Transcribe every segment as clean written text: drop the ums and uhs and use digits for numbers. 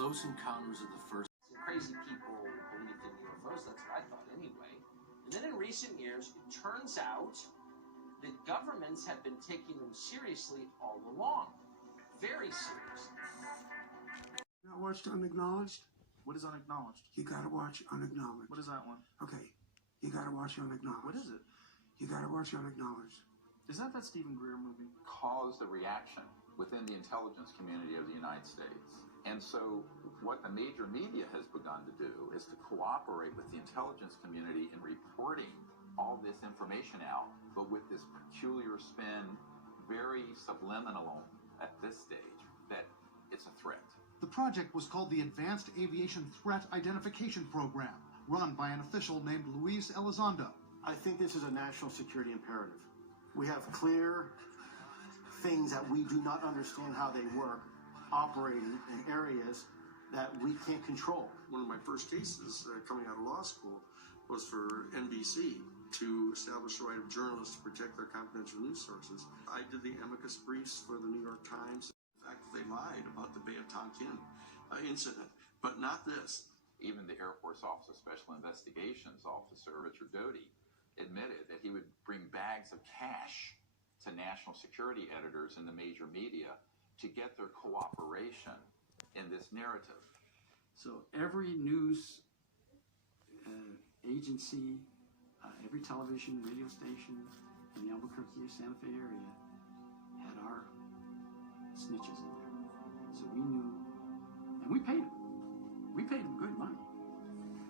Close encounters of the first. Crazy people believed in UFOs. That's what I thought anyway. And then in recent years, it turns out that governments have been taking them seriously all along. Very seriously. Not watched Unacknowledged? What is Unacknowledged? You gotta watch Unacknowledged. What is that one? Okay. You gotta watch Unacknowledged. What is it? You gotta watch Unacknowledged. Is that Stephen Greer movie? Caused a reaction within the intelligence community of the United States. And so what the major media has begun to do is to cooperate with the intelligence community in reporting all this information out, but with this peculiar spin, very subliminal at this stage, that it's a threat. The project was called the Advanced Aviation Threat Identification Program, run by an official named Luis Elizondo. I think this is a national security imperative. We have clear things that we do not understand how they work, operating in areas that we can't control. One of my first cases coming out of law school was for NBC to establish the right of journalists to protect their confidential news sources. I did the amicus briefs for the New York Times. In fact, they lied about the Bay of Tonkin incident, but not this. Even the Air Force Office of Special Investigations Officer Richard Doty admitted that he would bring bags of cash to national security editors in the major media to get their cooperation in this narrative. So every news agency, every television, radio station in the Albuquerque or Santa Fe area had our snitches in there. So we knew, and we paid them. We paid them good money.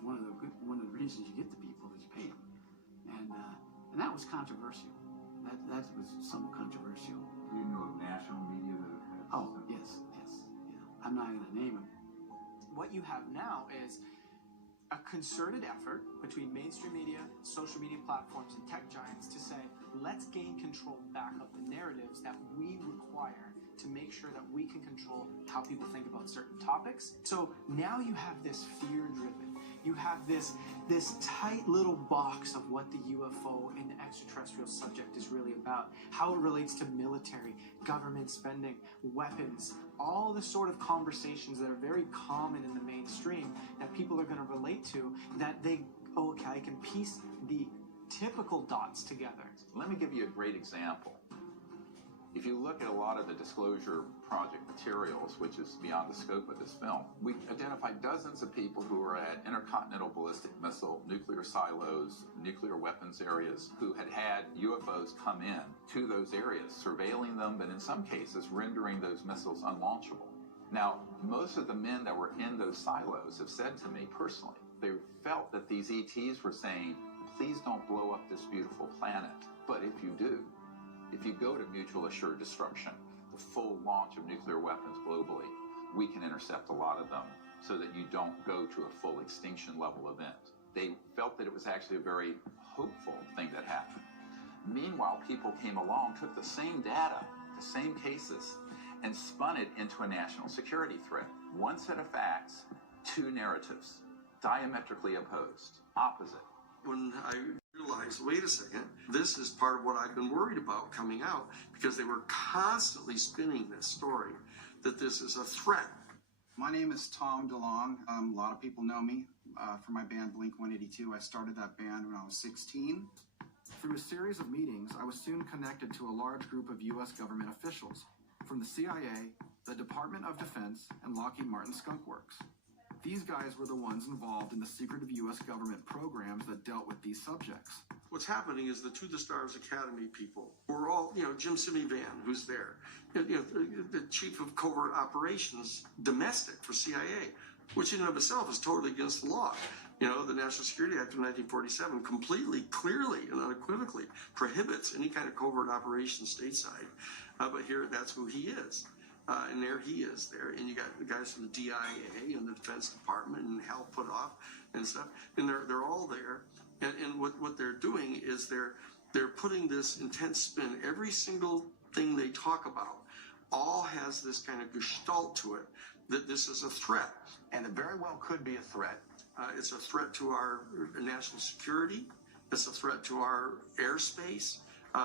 One of the reasons you get the people is you pay them, and that was controversial. That was somewhat controversial. You know of national media that have had... Oh, yes. Yeah. I'm not going to name them. What you have now is a concerted effort between mainstream media, social media platforms, and tech giants to say, let's gain control back of the narratives that we require to make sure that we can control how people think about certain topics. So now you have this fear-driven, you have this tight little box of what the UFO and the extraterrestrial subject is really about, how it relates to military, government spending, weapons, all the sort of conversations that are very common in the mainstream that people are going to relate to, that they, okay, I can piece the typical dots together. Let me give you a great example. If you look at a lot of the disclosure project materials, which is beyond the scope of this film, we identified dozens of people who were at intercontinental ballistic missile, nuclear silos, nuclear weapons areas, who had had UFOs come in to those areas, surveilling them, but in some cases rendering those missiles unlaunchable. Now, most of the men that were in those silos have said to me personally, they felt that these ETs were saying, please don't blow up this beautiful planet, but if you do, if you go to mutual assured destruction, the full launch of nuclear weapons globally, we can intercept a lot of them so that you don't go to a full extinction level event. They felt that it was actually a very hopeful thing that happened. Meanwhile, people came along, took the same data, the same cases, and spun it into a national security threat. One set of facts, two narratives, diametrically opposed, opposite. When I realized, wait a second, this is part of what I've been worried about coming out, because they were constantly spinning this story, that this is a threat. My name is Tom DeLong. A lot of people know me from my band Blink-182. I started that band when I was 16. Through a series of meetings, I was soon connected to a large group of U.S. government officials from the CIA, the Department of Defense, and Lockheed Martin Skunk Works. These guys were the ones involved in the secretive U.S. government programs that dealt with these subjects. What's happening is the To the Stars Academy people, who are all, Jim Simi Van, who's there, the chief of covert operations, domestic for CIA, which in and of itself is totally against the law. The National Security Act of 1947 completely, clearly, and unequivocally prohibits any kind of covert operation stateside. But here, that's who he is. And there he is there, and you got the guys from the DIA and the Defense Department and Hal Puthoff and stuff, and they're all there, and what they're doing is they're putting this intense spin. Every single thing they talk about all has this kind of gestalt to it, that this is a threat. And it very well could be a threat. It's a threat to our national security. It's a threat to our airspace.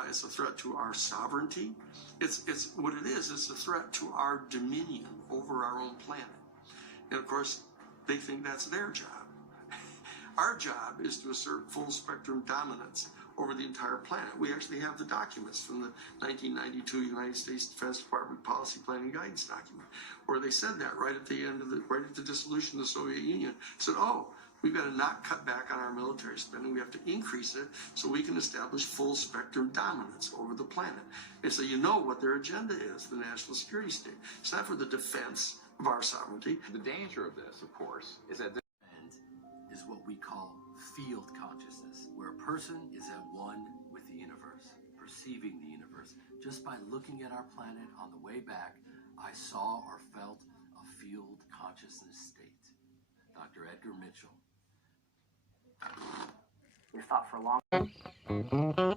It's a threat to our sovereignty. It's what it is. It's a threat to our dominion over our own planet. And of course, they think that's their job. Our job is to assert full spectrum dominance over the entire planet. We actually have the documents from the 1992 United States Defense Department Policy Planning Guidance document, where they said that right at the end of right at the dissolution of the Soviet Union, said, oh, we've got to not cut back on our military spending. We have to increase it so we can establish full spectrum dominance over the planet. And so you know what their agenda is, the national security state. It's not for the defense of our sovereignty. The danger of this, of course, is that is what we call field consciousness, where a person is at one with the universe, perceiving the universe. Just by looking at our planet on the way back, I saw or felt a field consciousness state. Dr. Edgar Mitchell. We thought for a long